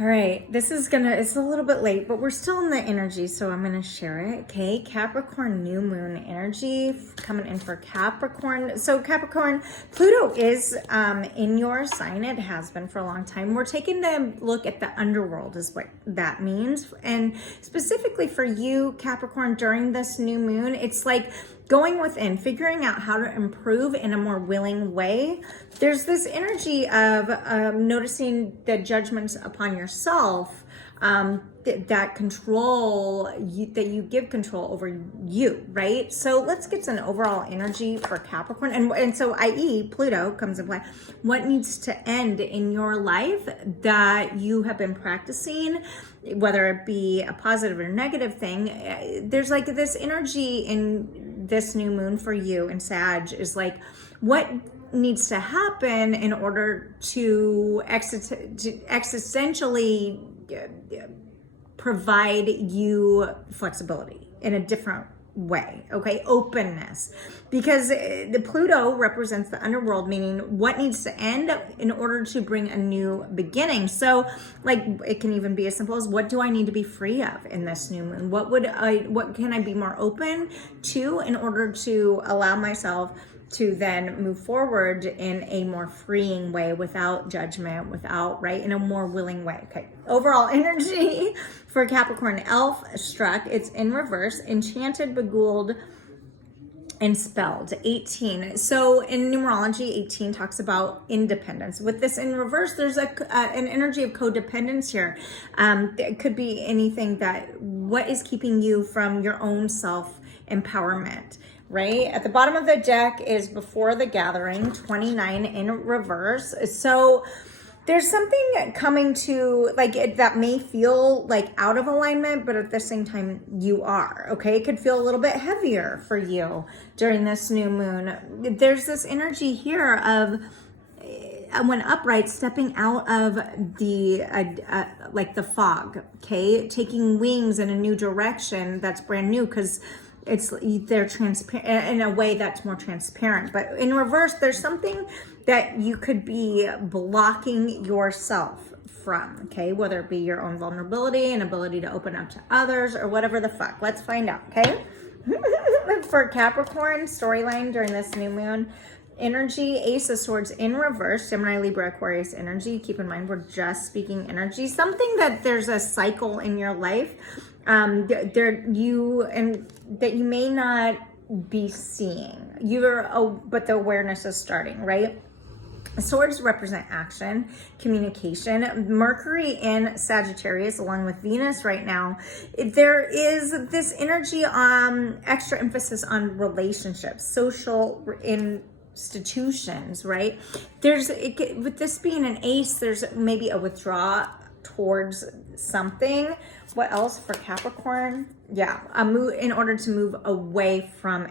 All right, this is it's a little bit late, but we're still in the energy, so I'm gonna share it. Okay, Capricorn new moon energy coming in for Capricorn. So Capricorn, Pluto is in your sign. It has been for a long time. We're taking a look at the underworld is what that means. And specifically for you, Capricorn, during this new moon, it's like going within, figuring out how to improve in a more willing way. There's this energy of noticing the judgments upon yourself, that control, that you give control over you, right? So let's get an overall energy for Capricorn. And so i.e. Pluto comes in play. What needs to end in your life that you have been practicing, whether it be a positive or negative thing? There's like this energy in this new moon for you in Sag is like, what needs to happen in order to existentially provide you flexibility in a different way, okay? Openness. Because the Pluto represents the underworld, meaning what needs to end in order to bring a new beginning. So like it can even be as simple as, what do I need to be free of in this new moon? What can I be more open to in order to allow myself to then move forward in a more freeing way, without judgment, in a more willing way. Okay, overall energy for Capricorn, elf struck, it's in reverse, enchanted, beguiled, and spelled, 18. So in numerology, 18 talks about independence. With this in reverse, there's an energy of codependence here. It could be anything what is keeping you from your own self-empowerment, right? At the bottom of the deck is before the gathering, 29 in reverse. So there's something coming to that may feel like out of alignment, but at the same time you are, okay? It could feel a little bit heavier for you during this new moon. There's this energy here of, when upright, stepping out of the the fog, okay? Taking wings in a new direction that's brand new, because they're transparent in a way that's more transparent. But in reverse, there's something that you could be blocking yourself from, okay? Whether it be your own vulnerability and ability to open up to others, or whatever the fuck. Let's find out, okay? For Capricorn storyline during this new moon energy, Ace of Swords in reverse, Gemini, Libra, Aquarius energy. Keep in mind, we're just speaking energy. Something that there's a cycle in your life that you may not be seeing. But the awareness is starting, right? Swords represent action, communication. Mercury in Sagittarius, along with Venus right now, there is this energy on extra emphasis on relationships, social institutions, right? With this being an ace, there's maybe a withdrawal towards something. What else for Capricorn? Yeah, a move in order to move away from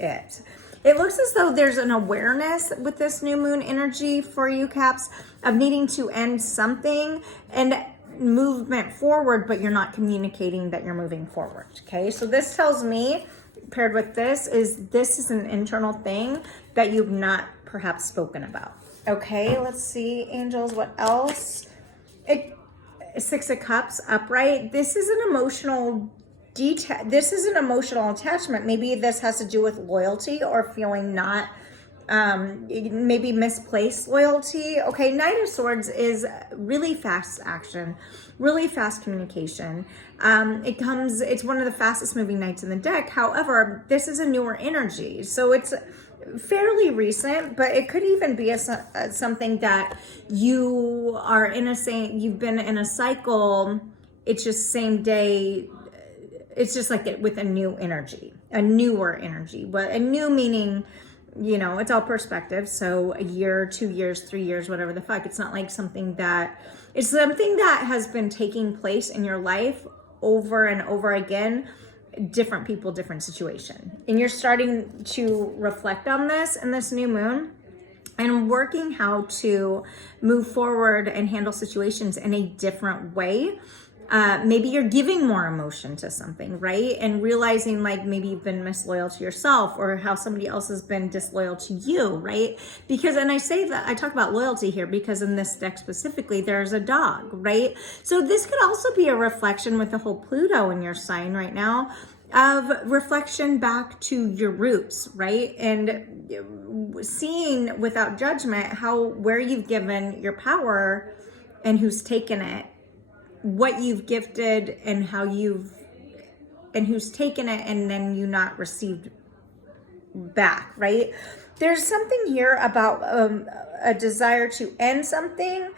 it. It looks as though there's an awareness with this new moon energy for you, Caps, of needing to end something and movement forward, but you're not communicating that you're moving forward, okay? So this tells me, paired with this is an internal thing that you've not perhaps spoken about. Okay, let's see, angels, what else? Six of Cups upright. This is an emotional attachment. Maybe this has to do with loyalty or feeling not maybe misplaced loyalty. Okay, Knight of Swords is really fast action, really fast communication. It's one of the fastest moving knights in the deck. However, this is a newer energy, so it's fairly recent, but it could even be something that you are you've been in a cycle. It's just same day. It's just like it with a new energy, a newer energy. But a new meaning, it's all perspective. So a year, 2 years, 3 years, whatever the fuck. It's not like it's something that has been taking place in your life over and over again. Different people, different situation. And you're starting to reflect on this in this new moon and working how to move forward and handle situations in a different way. Maybe you're giving more emotion to something, right? And realizing like maybe you've been disloyal to yourself, or how somebody else has been disloyal to you, right? Because, and I say that, I talk about loyalty here because in this deck specifically, there's a dog, right? So this could also be a reflection with the whole Pluto in your sign right now, of reflection back to your roots, right? And seeing without judgment where you've given your power and who's taken it, what you've gifted and who's taken it and then you not received back, right? There's something here about a desire to end something,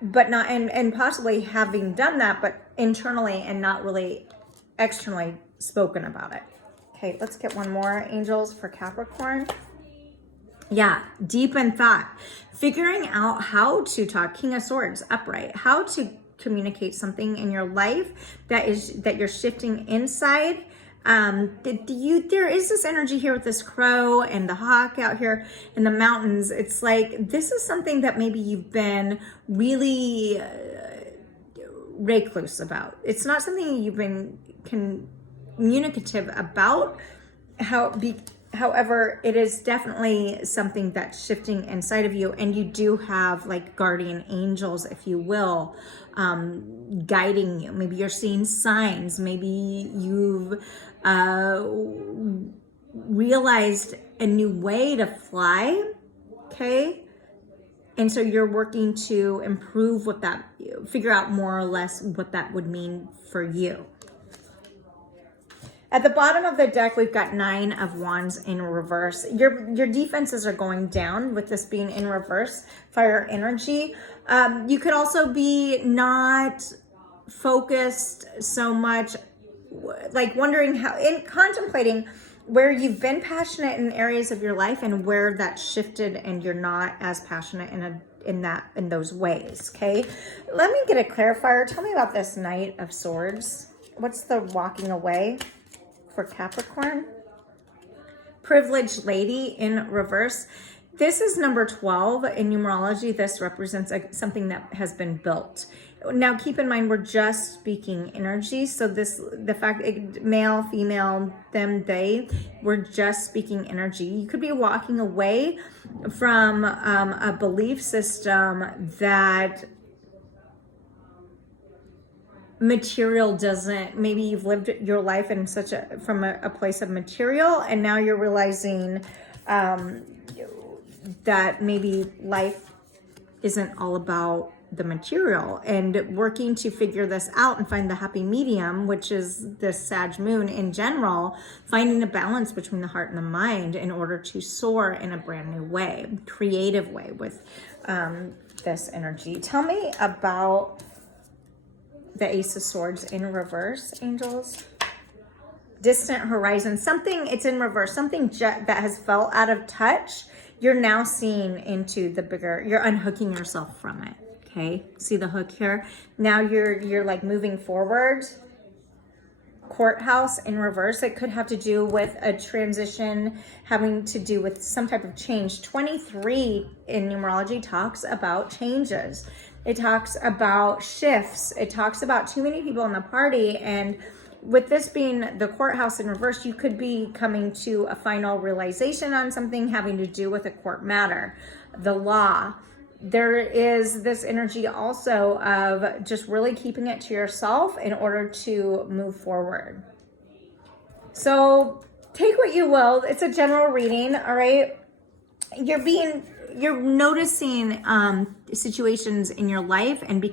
but not, and possibly having done that, but internally and not really externally spoken about it. Okay, let's get one more, angels, for Capricorn. Yeah, deep in thought, figuring out how to talk, King of Swords, upright, how to communicate something in your life that you're shifting inside. There is this energy here with this crow and the hawk out here in the mountains. It's like, this is something that maybe you've been really recluse about. It's not something you've been communicative about. However, it is definitely something that's shifting inside of you, and you do have like guardian angels, if you will, guiding you. Maybe you're seeing signs. Maybe you've realized a new way to fly, okay? And so you're working to improve figure out more or less what that would mean for you. At the bottom of the deck, we've got 9 of Wands in reverse. Your defenses are going down with this being in reverse, fire energy. You could also be not focused so much, like wondering contemplating where you've been passionate in areas of your life and where that shifted and you're not as passionate in those ways, okay? Let me get a clarifier. Tell me about this Knight of Swords. What's the walking away for Capricorn? Privileged lady in reverse. This is number 12 in numerology. This represents something that has been built. Now, keep in mind, we're just speaking energy. So the fact, male, female, them, they, we're just speaking energy. You could be walking away from a belief system that material doesn't, maybe you've lived your life in from a place of material, and now you're realizing that maybe life isn't all about the material, and working to figure this out and find the happy medium, which is this Sag moon in general, finding a balance between the heart and the mind in order to soar in a brand new way, creative way with this energy. Tell me about the Ace of Swords in reverse, angels. Distant horizon, something, it's in reverse, something that has felt out of touch, you're now seeing into the bigger, you're unhooking yourself from it, okay? See the hook here? Now you're like moving forward. Courthouse in reverse, it could have to do with a transition, having to do with some type of change. 23 in numerology talks about changes. It talks about shifts. It talks about too many people in the party. And with this being the courthouse in reverse, you could be coming to a final realization on something having to do with a court matter, the law. There is this energy also of just really keeping it to yourself in order to move forward. So take what you will. It's a general reading, all right? You're noticing situations in your life and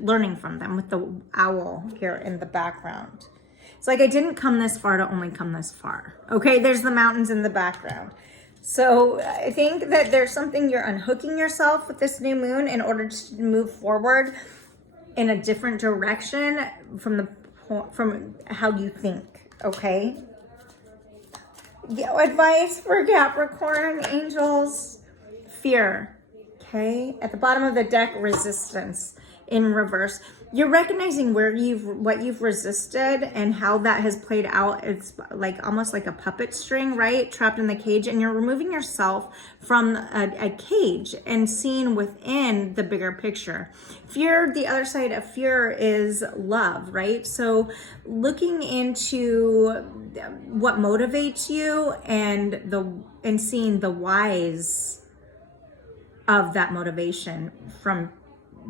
learning from them, with the owl here in the background. It's like, I didn't come this far to only come this far. Okay, there's the mountains in the background. So I think that there's something you're unhooking yourself with this new moon in order to move forward in a different direction from how you think, okay? Advice for Capricorn, angels. Fear, okay? At the bottom of the deck, resistance. in reverse. You're recognizing what you've resisted and how that has played out. It's like almost like a puppet string, right? Trapped in the cage, and you're removing yourself from a cage and seeing within the bigger picture. Fear, the other side of fear is love, right? So looking into what motivates you and seeing the whys of that motivation from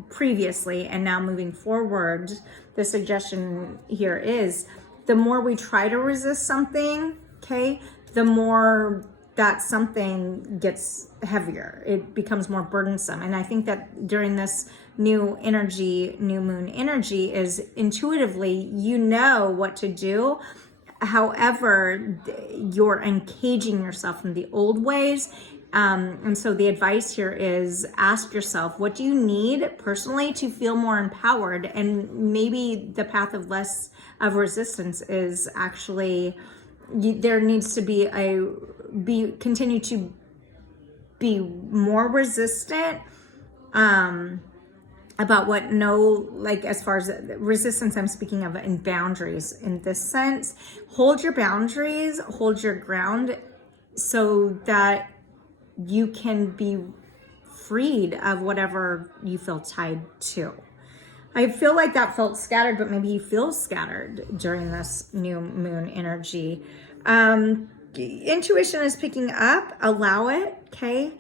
previously and now moving forward. The suggestion here is the more we try to resist something, okay, the more that something gets heavier. It becomes more burdensome. And I think that during this new moon energy, is intuitively, you know what to do. However, you're uncaging yourself from the old ways. And so the advice here is ask yourself, what do you need personally to feel more empowered? And maybe the path of less of resistance is actually, there needs to continue to be more resistant, about what as far as resistance, I'm speaking of in boundaries in this sense. Hold your boundaries, hold your ground so that you can be freed of whatever you feel tied to. I feel like that felt scattered, but maybe you feel scattered during this new moon energy. Intuition is picking up, allow it, okay?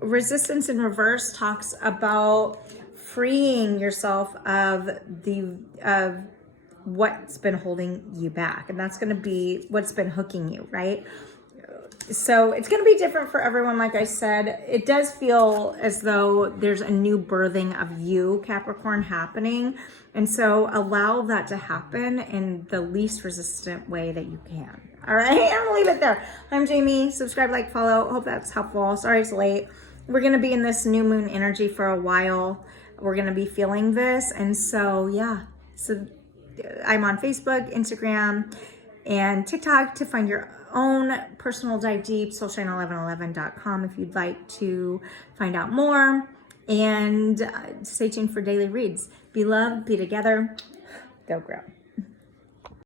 Resistance in reverse talks about freeing yourself of what's been holding you back. And that's going to be what's been hooking you, right? So it's going to be different for everyone. Like I said, it does feel as though there's a new birthing of you, Capricorn, happening. And so allow that to happen in the least resistant way that you can. All right, I'm gonna leave it there. I'm Jamie. Subscribe, like, follow. Hope that's helpful. Sorry it's late. We're going to be in this new moon energy for a while. We're going to be feeling this. And so, yeah. So I'm on Facebook, Instagram, and TikTok to find your own personal dive deep, soulshine1111.com if you'd like to find out more. And stay tuned for daily reads. Be loved, be together, go grow.